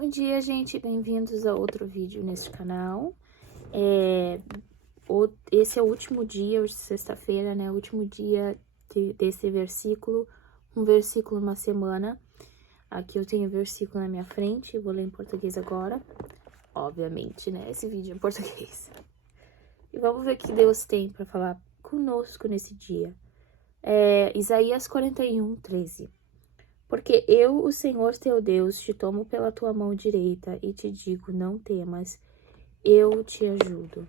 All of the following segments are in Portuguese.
Bom dia, gente, bem-vindos a outro vídeo neste canal. Esse é o último dia, hoje sexta-feira, né? O último dia desse versículo, um versículo uma semana. Aqui eu tenho o versículo na minha frente, vou ler em português agora. Obviamente, né? Esse vídeo é em português. E vamos ver o que Deus tem para falar conosco nesse dia. Isaías 41:13. Porque eu, o Senhor teu Deus, te tomo pela tua mão direita e te digo, não temas, eu te ajudo.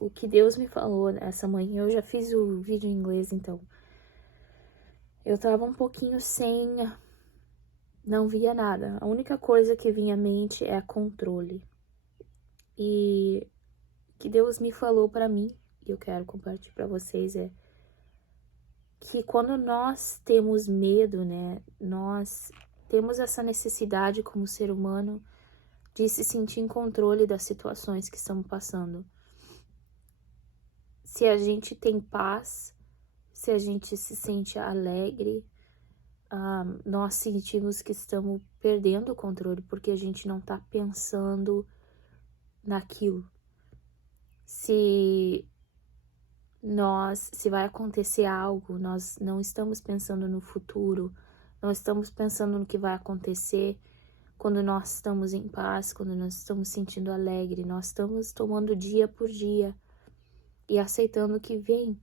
O que Deus me falou essa manhã, eu já fiz o vídeo em inglês, então. Eu tava um pouquinho não via nada. A única coisa que vinha à mente é controle. E o que Deus me falou pra mim, e eu quero compartilhar pra vocês, é que quando nós temos medo, né, nós temos essa necessidade como ser humano de se sentir em controle das situações que estamos passando. Se a gente tem paz, se a gente se sente alegre, nós sentimos que estamos perdendo o controle porque a gente não está pensando naquilo. Se vai acontecer algo, nós não estamos pensando no futuro, não estamos pensando no que vai acontecer. Quando nós estamos em paz, quando nós estamos sentindo alegre, nós estamos tomando dia por dia e aceitando o que vem.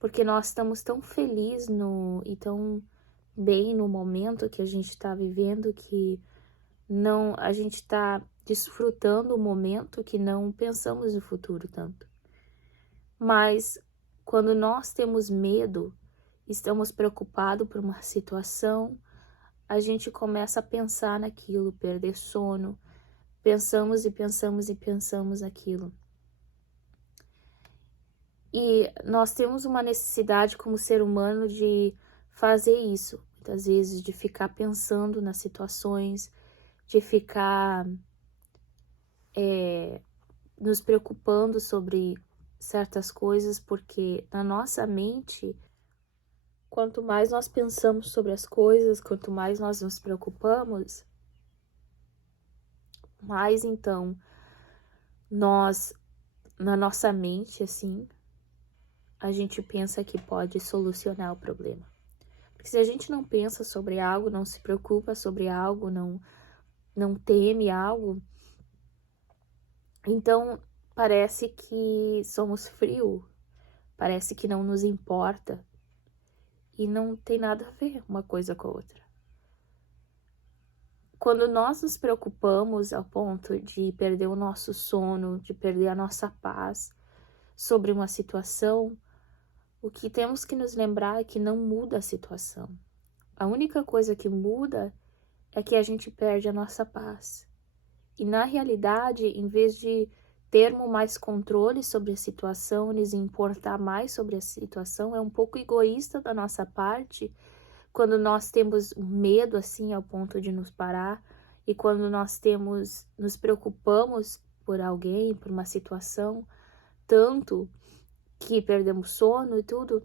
Porque nós estamos tão felizes e tão bem no momento que a gente está vivendo que a gente está desfrutando o momento que não pensamos no futuro tanto. Mas quando nós temos medo, estamos preocupados por uma situação, a gente começa a pensar naquilo, perder sono, pensamos e pensamos e pensamos naquilo. E nós temos uma necessidade como ser humano de fazer isso, muitas vezes, de ficar pensando nas situações, de ficar nos preocupando sobre certas coisas, porque na nossa mente, quanto mais nós pensamos sobre as coisas, quanto mais nós nos preocupamos, mais então nós, na nossa mente, assim, a gente pensa que pode solucionar o problema. Porque se a gente não pensa sobre algo, não se preocupa sobre algo, não teme algo, então parece que somos frios, parece que não nos importa e não tem nada a ver uma coisa com a outra. Quando nós nos preocupamos ao ponto de perder o nosso sono, de perder a nossa paz sobre uma situação, o que temos que nos lembrar é que não muda a situação. A única coisa que muda é que a gente perde a nossa paz. E na realidade, em vez de termos mais controle sobre a situação, nos importar mais sobre a situação, é um pouco egoísta da nossa parte quando nós temos medo assim ao ponto de nos parar e quando nós nos preocupamos por alguém, por uma situação, tanto que perdemos sono e tudo,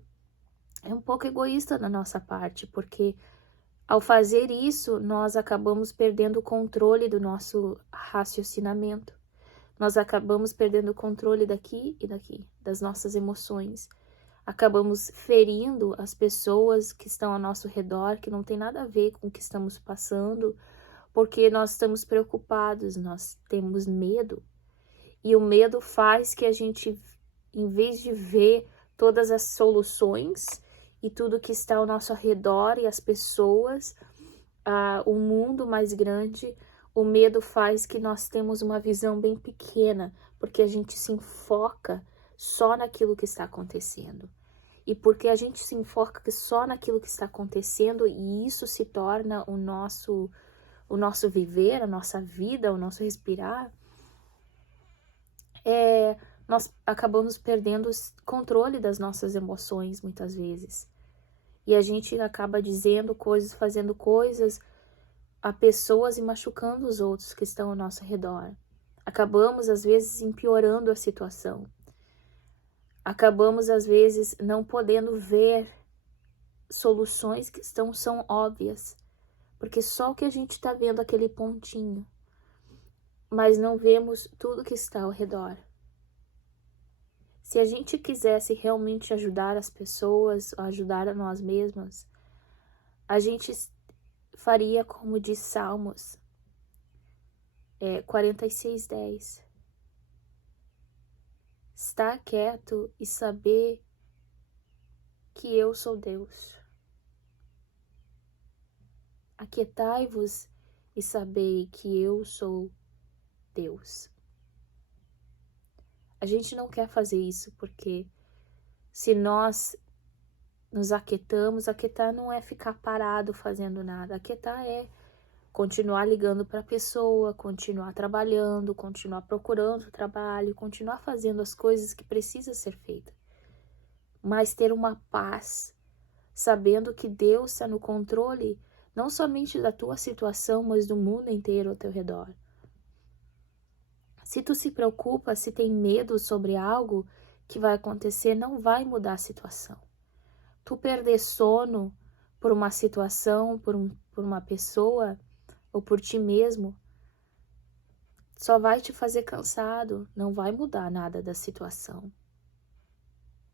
é um pouco egoísta da nossa parte, porque ao fazer isso, nós acabamos perdendo o controle do nosso raciocinamento. Nós acabamos perdendo o controle daqui e daqui, das nossas emoções. Acabamos ferindo as pessoas que estão ao nosso redor, que não tem nada a ver com o que estamos passando, porque nós estamos preocupados, nós temos medo. E o medo faz que a gente, em vez de ver todas as soluções e tudo que está ao nosso redor e as pessoas, o mundo mais grande, o medo faz que nós temos uma visão bem pequena, porque a gente se enfoca só naquilo que está acontecendo. E porque a gente se enfoca só naquilo que está acontecendo e isso se torna o nosso viver, a nossa vida, o nosso respirar, nós acabamos perdendo o controle das nossas emoções muitas vezes. E a gente acaba dizendo coisas, fazendo coisas a pessoas e machucando os outros que estão ao nosso redor. Acabamos, às vezes, empeorando a situação. Acabamos, às vezes, não podendo ver soluções que são óbvias, porque só o que a gente está vendo aquele pontinho, mas não vemos tudo que está ao redor. Se a gente quisesse realmente ajudar as pessoas, ajudar a nós mesmos, a gente faria como diz Salmos 46:10. Estar quieto e saber que eu sou Deus. Aquietai-vos e sabei que eu sou Deus. A gente não quer fazer isso porque se nós nos aquietamos, aquietar não é ficar parado fazendo nada. Aquietar é continuar ligando para a pessoa, continuar trabalhando, continuar procurando trabalho, continuar fazendo as coisas que precisam ser feitas. Mas ter uma paz, sabendo que Deus está no controle, não somente da tua situação, mas do mundo inteiro ao teu redor. Se tu se preocupa, se tem medo sobre algo que vai acontecer, não vai mudar a situação. Tu perder sono por uma situação, por uma pessoa ou por ti mesmo, só vai te fazer cansado, não vai mudar nada da situação.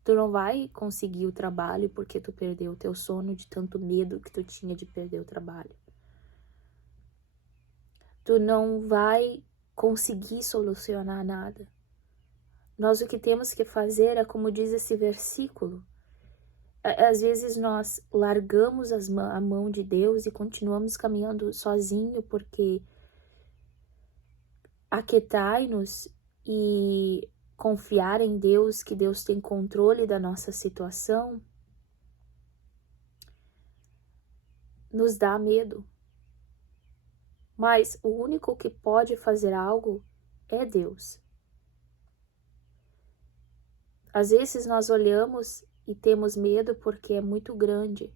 Tu não vai conseguir o trabalho porque tu perdeu o teu sono de tanto medo que tu tinha de perder o trabalho. Tu não vai conseguir solucionar nada. Nós o que temos que fazer é como diz esse versículo. Às vezes nós largamos a mão de Deus e continuamos caminhando sozinho porque aquietai-nos e confiar em Deus, que Deus tem controle da nossa situação, nos dá medo. Mas o único que pode fazer algo é Deus. Às vezes nós olhamos e temos medo porque é muito grande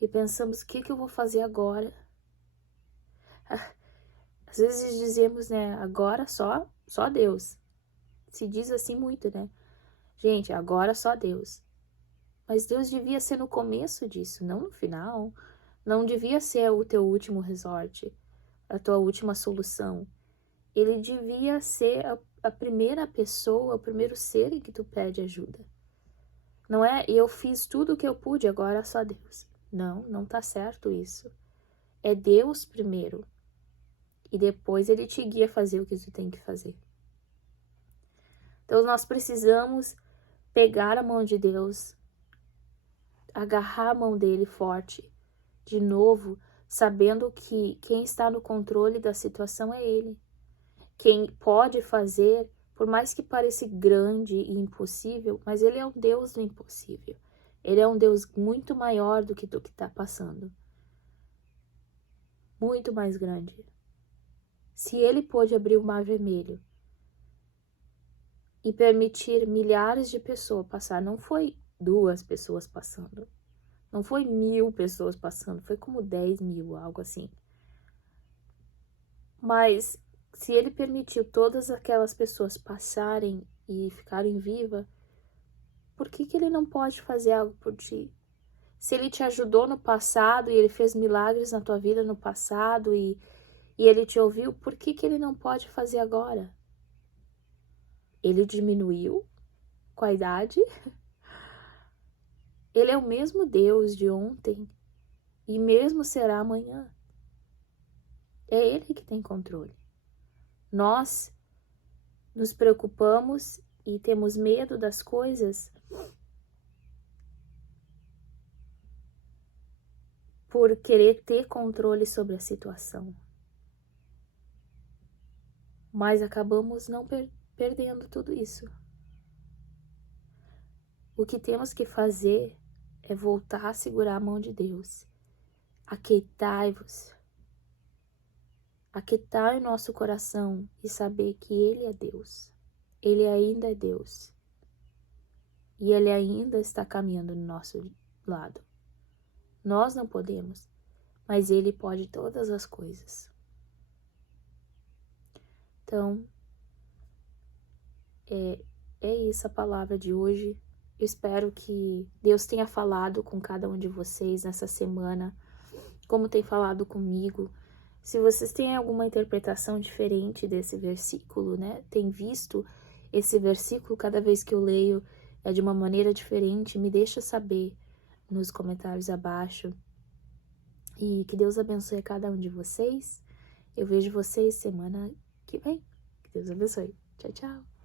e pensamos, o que eu vou fazer agora? Às vezes dizemos, né, agora só Deus. Se diz assim muito, né? Gente, agora só Deus. Mas Deus devia ser no começo disso, não no final. Não devia ser o teu último resort, a tua última solução. Ele devia ser a primeira pessoa, o primeiro ser em que tu pede ajuda. Não é, eu fiz tudo o que eu pude, agora só Deus. Não tá certo isso. É Deus primeiro. E depois ele te guia a fazer o que tu tem que fazer. Então nós precisamos pegar a mão de Deus, agarrar a mão dele forte, de novo, sabendo que quem está no controle da situação é ele. Quem pode fazer, por mais que pareça grande e impossível, mas ele é um Deus do impossível. Ele é um Deus muito maior do que tu que está passando. Muito mais grande. Se ele pôde abrir o Mar Vermelho e permitir milhares de pessoas passar, não foi 2 pessoas passando, não foi 1000 pessoas passando, foi como 10.000, algo assim. Mas se ele permitiu todas aquelas pessoas passarem e ficarem vivas, por que ele não pode fazer algo por ti? Se ele te ajudou no passado e ele fez milagres na tua vida no passado e ele te ouviu, por que ele não pode fazer agora? Ele diminuiu com a idade? Ele é o mesmo Deus de ontem e mesmo será amanhã. É ele que tem controle. Nós nos preocupamos e temos medo das coisas por querer ter controle sobre a situação. Mas acabamos não perdendo tudo isso. O que temos que fazer é voltar a segurar a mão de Deus. Aquietai-vos. Aquietai o nosso coração e saber que Ele é Deus. Ele ainda é Deus. E Ele ainda está caminhando no nosso lado. Nós não podemos, mas Ele pode todas as coisas. Então, é isso a palavra de hoje. Eu espero que Deus tenha falado com cada um de vocês nessa semana como tem falado comigo. Se vocês têm alguma interpretação diferente desse versículo, né? Tem visto esse versículo cada vez que eu leio de uma maneira diferente, me deixa saber nos comentários abaixo. E que Deus abençoe a cada um de vocês. Eu vejo vocês semana que vem. Que Deus abençoe. Tchau, tchau.